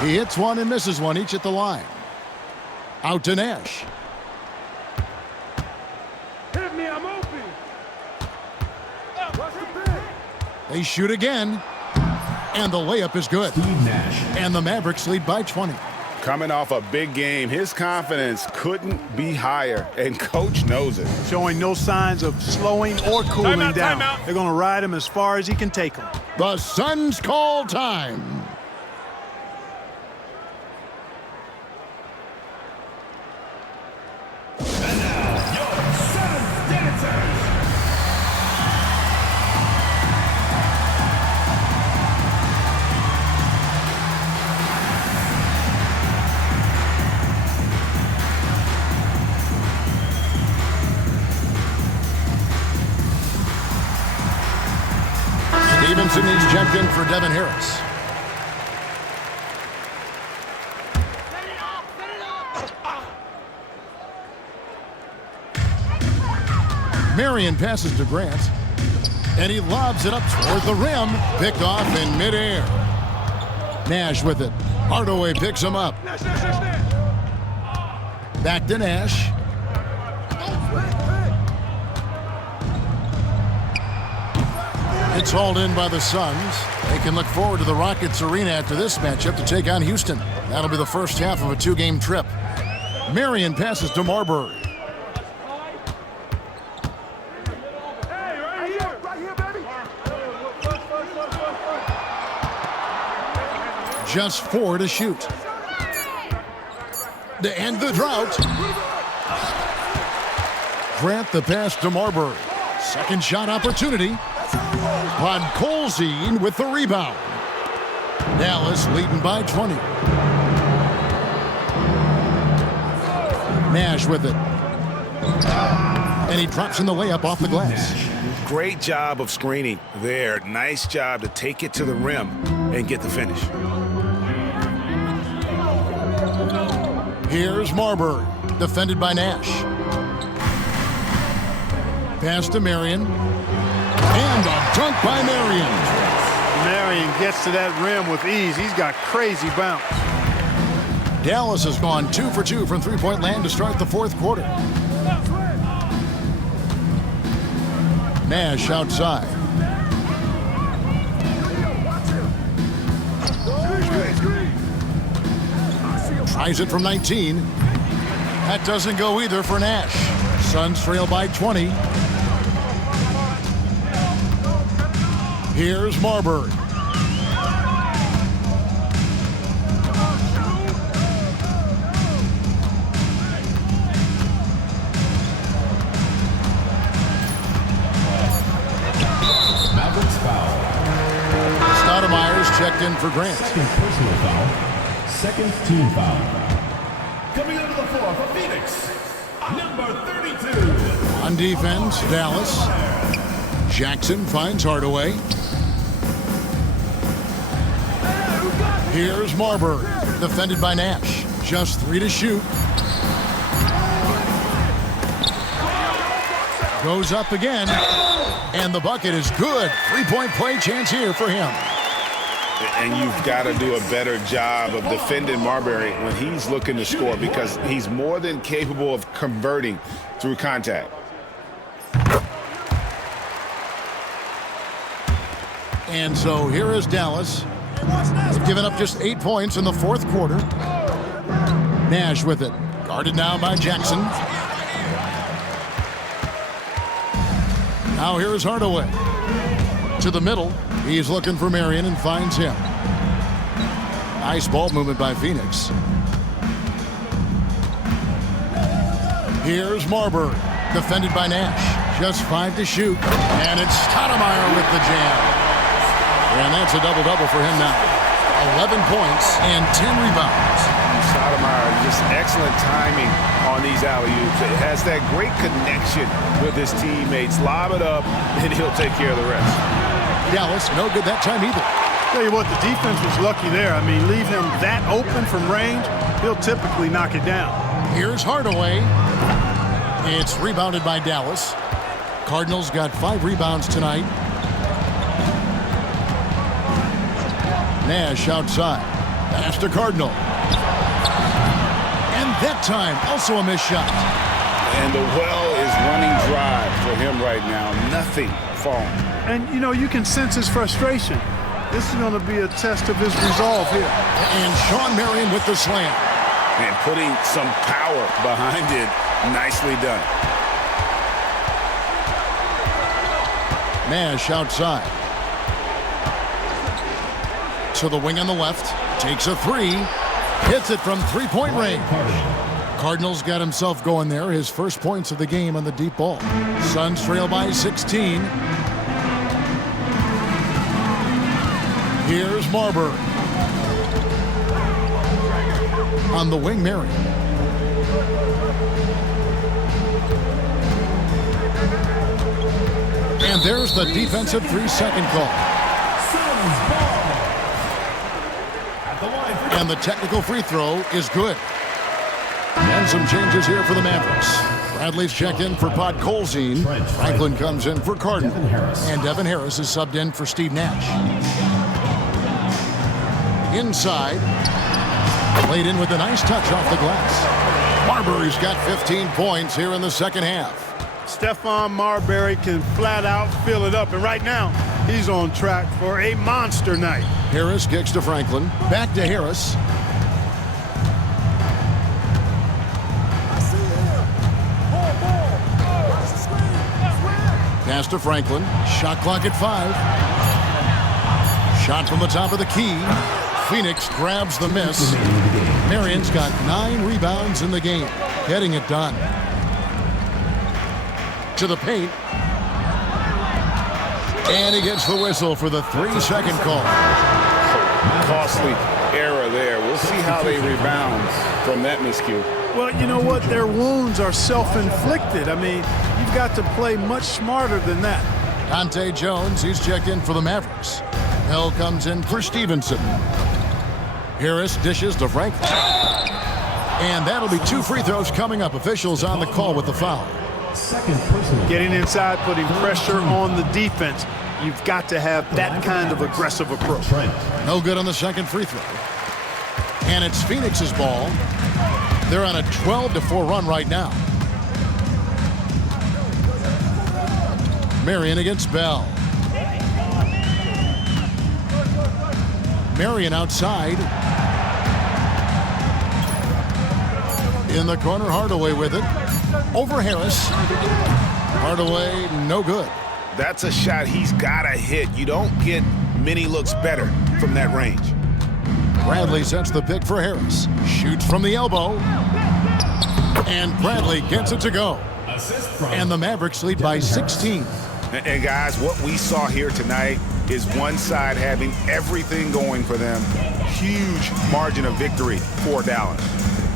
He hits one and misses one, each at the line. Out to Nash. Hit me, I'm open. They shoot again. And the layup is good. Steve Nash. And the Mavericks lead by 20. Coming off a big game, his confidence couldn't be higher, and coach knows it. Showing no signs of slowing or cooling down. Timeout. They're going to ride him as far as he can take them. The Suns call time. Stevenson is checked in for Devin Harris. Marion passes to Grant. And he lobs it up toward the rim. Picked off in midair. Nash with it. Hardaway picks him up. Back to Nash. It's hauled in by the Suns. They can look forward to the Rockets arena after this matchup to take on Houston. That'll be the first half of a two-game trip. Marion passes to Marbury. Just 4 to shoot. To end the drought. Grant the pass to Marbury. Second shot opportunity. Podkolzin with the rebound. Dallas leading by 20. Nash with it. And he drops in the layup off the glass. Great job of screening there. Nice job to take it to the rim and get the finish. Here's Marbury, defended by Nash. Pass to Marion. And a dunk by Marion. Marion gets to that rim with ease. He's got crazy bounce. Dallas has gone 2 for 2 from three-point land to start the fourth quarter. Nash outside. Tries it from 19. That doesn't go either for Nash. Suns trail by 20. Here's Marbury. Mavericks foul. Stoudemire's checked in for Grant. Second personal foul. Second team foul. Coming onto the floor for Phoenix, number 32. On defense, Dallas. Jackson finds Hardaway. Here's Marbury, defended by Nash. Just 3 to shoot. Goes up again. And the bucket is good. Three-point play chance here for him. And you've got to do a better job of defending Marbury when he's looking to score, because he's more than capable of converting through contact. And so here is Dallas. They've given up just 8 points in the fourth quarter. Nash with it. Guarded now by Jackson. Now here is Hardaway. To the middle. He's looking for Marion and finds him. Nice ball movement by Phoenix. Here's Marbury. Defended by Nash. Just 5 to shoot. And it's Stoudemire with the jam. And that's a double-double for him now. 11 points and 10 rebounds. Stoudemire, just excellent timing on these alley-oops. It has that great connection with his teammates. Lob it up, and he'll take care of the rest. Dallas, no good that time either. Tell you what, the defense was lucky there. I mean, leave him that open from range, he'll typically knock it down. Here's Hardaway. It's rebounded by Dallas. Cardinals got 5 rebounds tonight. Nash outside. Pass to Cardinal. And that time, also a missed shot. And the well is running dry for him right now. Nothing falling. And, you know, you can sense his frustration. This is going to be a test of his resolve here. And Sean Marion with the slam. And putting some power behind it. Nicely done. Nash outside. To the wing on the left. Takes a 3. Hits it from three-point range. Cardinals got himself going there. His first points of the game on the deep ball. Suns trail by 16. Here's Marbury. On the wing, Marion. And there's the defensive 3-second call. And the technical free throw is good. And some changes here for the Mavericks. Bradley's checked in for Podkolzin. Franklin comes in for Cardinal. And Devin Harris is subbed in for Steve Nash. Inside. Laid in with a nice touch off the glass. Marbury's got 15 points here in the second half. Stephon Marbury can flat out fill it up, and right now he's on track for a monster night. Harris kicks to Franklin. Back to Harris. Pass to Franklin. Shot clock at 5. Shot from the top of the key. Phoenix grabs the miss. Marion's got 9 rebounds in the game, getting it done. To the paint. And he gets the whistle for the 3-second call. Costly error there. We'll see how they rebound from that miscue. Well, you know what? Their wounds are self-inflicted. I mean, you've got to play much smarter than that. Dante Jones, he's checked in for the Mavericks. Bell comes in for Stevenson. Harris dishes to Franklin. And that'll be 2 free throws coming up. Officials on the call with the foul. Second personal. Getting inside, putting pressure on the defense. You've got to have that kind of aggressive approach. No good on the second free throw. And it's Phoenix's ball. They're on a 12-4 run right now. Marion against Bell. Marion outside. In the corner, Hardaway with it. Over Harris. Hardaway, no good. That's a shot he's got to hit. You don't get many looks better from that range. Bradley sets the pick for Harris. Shoots from the elbow. And Bradley gets it to go. And the Mavericks lead by 16. And guys, what we saw here tonight is one side having everything going for them. Huge margin of victory for Dallas.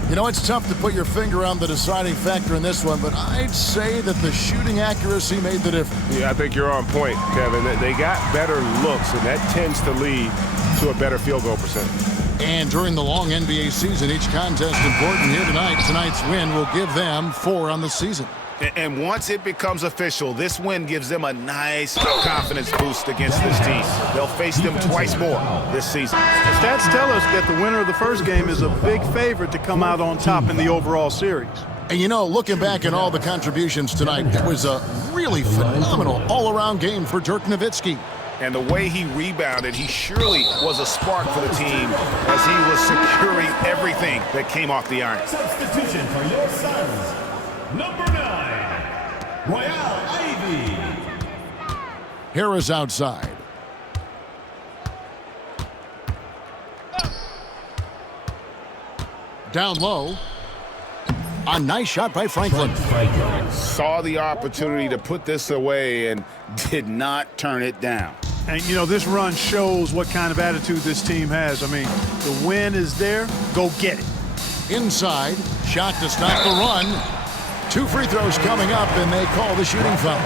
You know, it's tough to put your finger on the deciding factor in this one, but I'd say that the shooting accuracy made the difference. Yeah, I think you're on point, Kevin. They got better looks, and that tends to lead to a better field goal percentage. And during the long NBA season, each contest important here tonight. Tonight's win will give them 4 on the season. And once it becomes official, this win gives them a nice confidence boost against this team. They'll face them twice more this season. Stats tell us that the winner of the first game is a big favorite to come out on top in the overall series. And you know, looking back at all the contributions tonight, it was a really phenomenal all-around game for Dirk Nowitzki. And the way he rebounded, he surely was a spark for the team as he was securing everything that came off the iron. Substitution for your Suns. Number 9, Royale Ivy. Harris outside. Down low. A nice shot by Franklin. Saw the opportunity to put this away and did not turn it down. And, you know, this run shows what kind of attitude this team has. I mean, the win is there. Go get it. Inside. Shot to stop the run. 2 free throws coming up, and they call the shooting foul.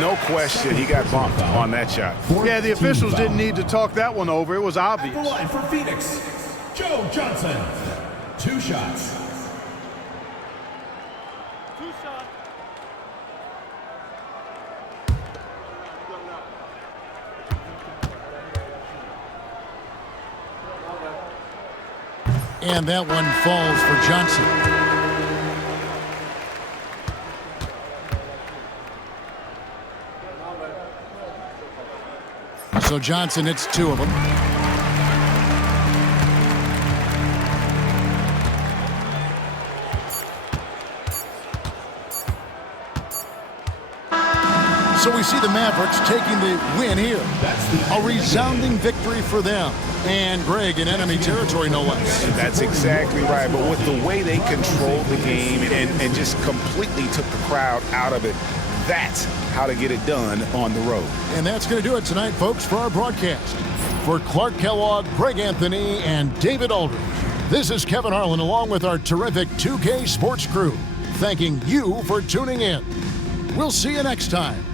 No question, he got bumped on that shot. Yeah, the officials didn't need to talk that one over. It was obvious. Number 1 for Phoenix, Joe Johnson. 2 shots. And that one falls for Johnson. So Johnson hits 2 of them. So we see the Mavericks taking the win here. A resounding victory for them. And Greg in enemy territory, no less. That's exactly right. But with the way they controlled the game and just completely took the crowd out of it, that's how to get it done on the road. And that's going to do it tonight, folks, for our broadcast. For Clark Kellogg, Greg Anthony, and David Aldridge, this is Kevin Harlan along with our terrific 2K Sports crew, thanking you for tuning in. We'll see you next time